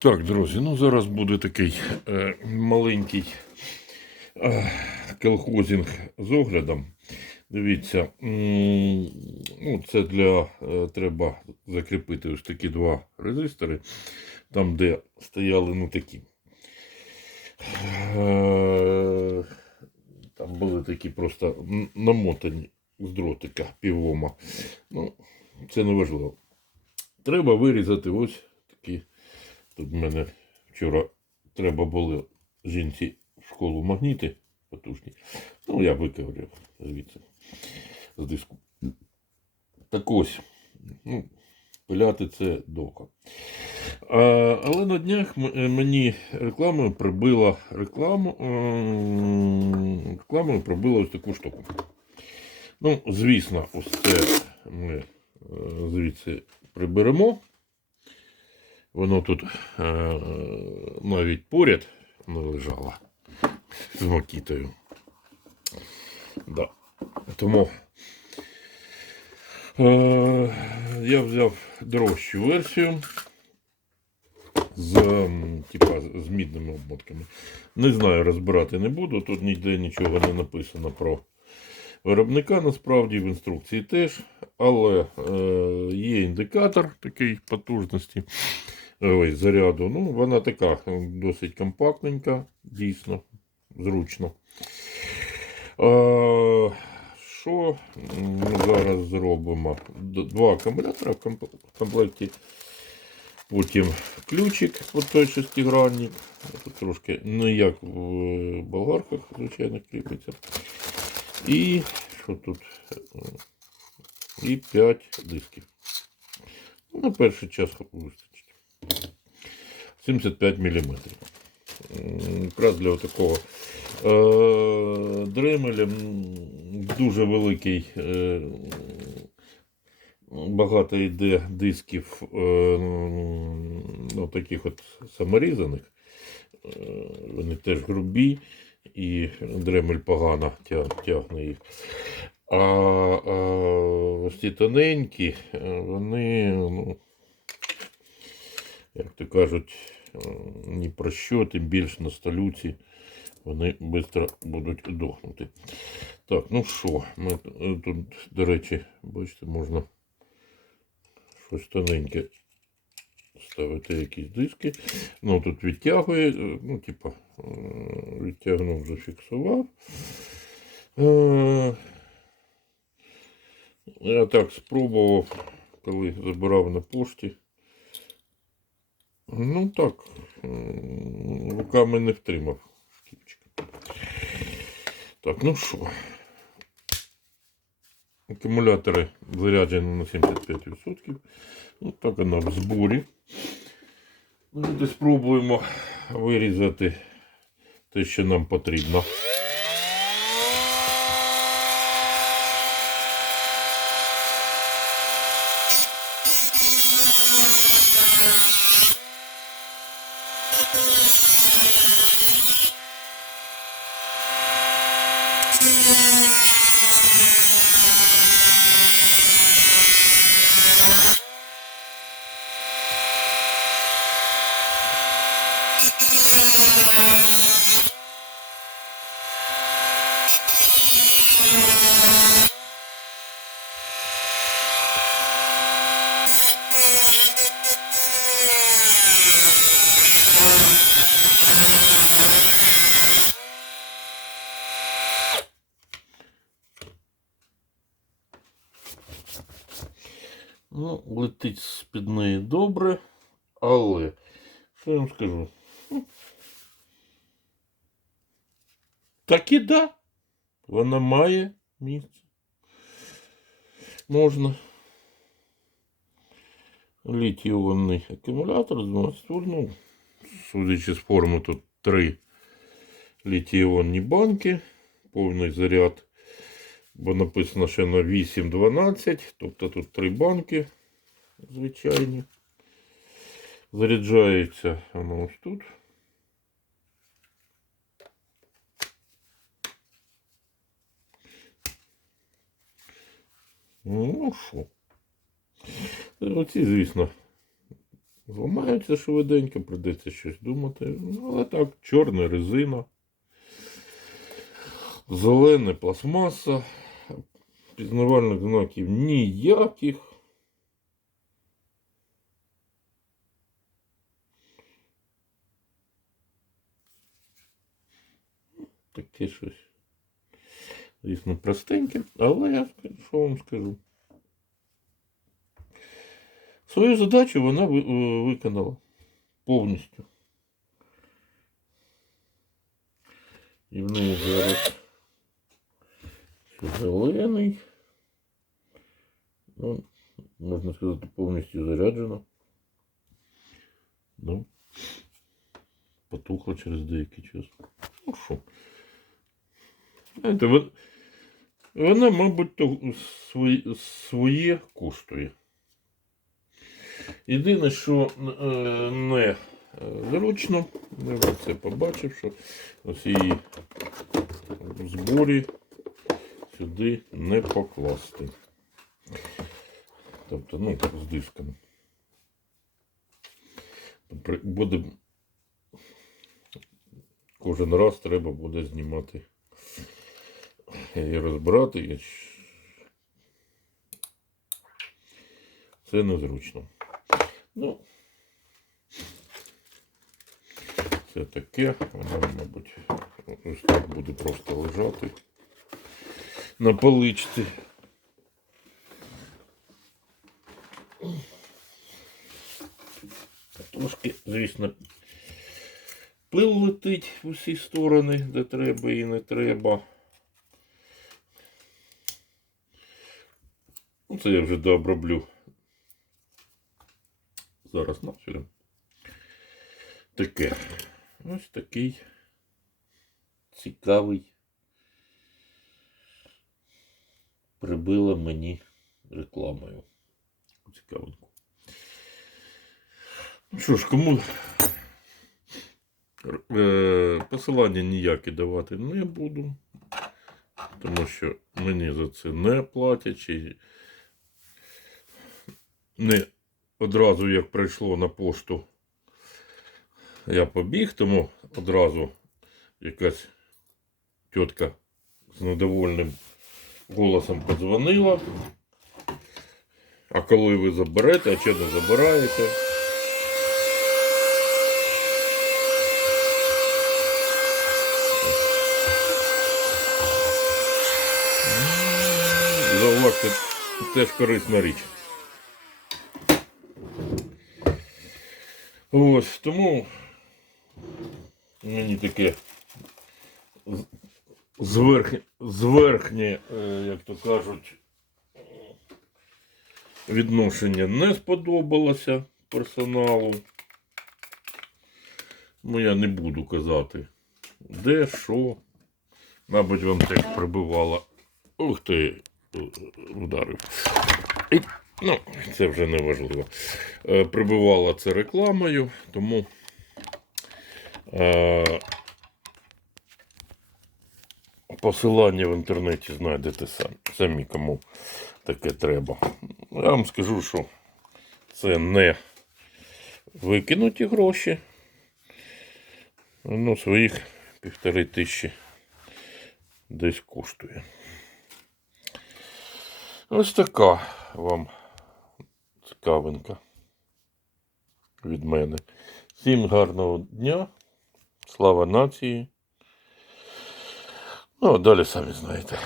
Так, друзі, ну зараз буде такий е, маленький е, колхозінг з оглядом. Дивіться, ну, це для е, треба закріпити ось такі два резистори, там, де стояли ну такі. Е, там були такі просто намотані з дротика півома. Ну, це не важливо. Треба вирізати ось. Тут мене вчора треба було жінці в школу магніти потужні. Ну, я виковиряв звідси з диску. Так ось, ну, пиляти це довго. А, але на днях е, мені рекламою прибила рекламу, ем, рекламою прибила ось таку штуку. Ну, звісно, ось це ми е, звідси приберемо. Воно тут е, навіть поряд не лежало з макітою. Да. Тому е, я взяв дорожчу версію з, типа, з мідними обмотками. Не знаю, розбирати не буду. Тут ніде нічого не написано про виробника, насправді в інструкції теж. Але е, є індикатор такий потужності. Ой, заряду. Ну, вона така досить компактненька, дійсно, зручно. А, що ми зараз зробимо? Два акумулятора в комплекті. Потім ключик, от той шестигранник. Тут трошки не як в е, болгарках, звичайно, кріпиться. І що тут? Е, І 5 дисків. Ну, на перший час. 75 мм. Якраз для такого е, дремеля дуже великий. Е, багато йде дисків е, ну, таких от саморізаних. Вони теж грубі і дремель погано тягне їх. А, а ось ці тоненькі, вони, ну, як то кажуть, ні про що, тим більше на столюці вони швидко будуть дохнути. Так, ну що, ми е, тут, до речі, бачите, можна щось тоненьке ставити якісь диски. Ну, тут відтягує, е, ну, типа, е, відтягнув, зафіксував. Е, Я так спробував, коли забирав на пошті. Ну так, руками не втримав. Так, ну що. Акумулятори заряджені на 75%. Ну, так воно в зборі. Ну, спробуємо вирізати те, що нам потрібно. Ну, летить з-під добре, але що я вам скажу? Так і да. Вона має місце. Можна. Літіонний акумулятор з двоствольного. Судячи з форми, тут три літіонні банки, повний заряд. Бо написано ще на 8-12, тобто тут три банки звичайні. Заряджається воно ось тут. Ну що. Оці, звісно, Зламаються швиденько, прийдеться щось думати. Ну, але так, чорна резина, зелене пластмаса, пізнавальних знаків ніяких. Таке щось. Звісно, простеньке, але я що вам скажу. Свою задачу вона е, виконала повністю. І в неї зараз зелений. Ну, можна сказати, повністю заряджено. Ну, потухло через деякий час. Ну що? Знаєте, вона, мабуть, своє коштує. Єдине, що е, не е, зручно, я це побачив, що ось її в зборі сюди не покласти. Тобто, ну, з диском. Буде кожен раз треба буде знімати і розбирати. і Це незручно. Ну, це таке, воно, мабуть, ось так буде просто лежати на поличці. Трошки, звісно, пил летить в усі сторони, де треба і не треба. Ну, це я вже дооброблю зараз нафілем. Таке. Ось такий цікавий. Прибила мені рекламою. Цікавинку. Ну що ж, кому е, посилання ніякі давати не буду, тому що мені за це не платять. Не одразу як прийшло на пошту, я побіг, тому одразу якась тітка з недовольним голосом подзвонила. А коли ви заберете, а чи не забираєте? Зауважте, теж корисна річ. Ось, тому мені таке з- зверх, зверхнє, е, як то кажуть, відношення не сподобалося персоналу. Ну, я не буду казати, де, що. Мабуть, вам теж прибивало. Ух ти, е, вдарив. Ну, це вже не важливо. Е, Прибивала це рекламою, тому е, посилання в інтернеті знайдете самі, самі кому таке треба. Я вам скажу, що це не викинуті гроші. Ну, своїх півтори тисячі десь коштує. Ось така вам цікавинка від мене. Всім гарного дня. Слава нації. Ну, а далі самі знаєте.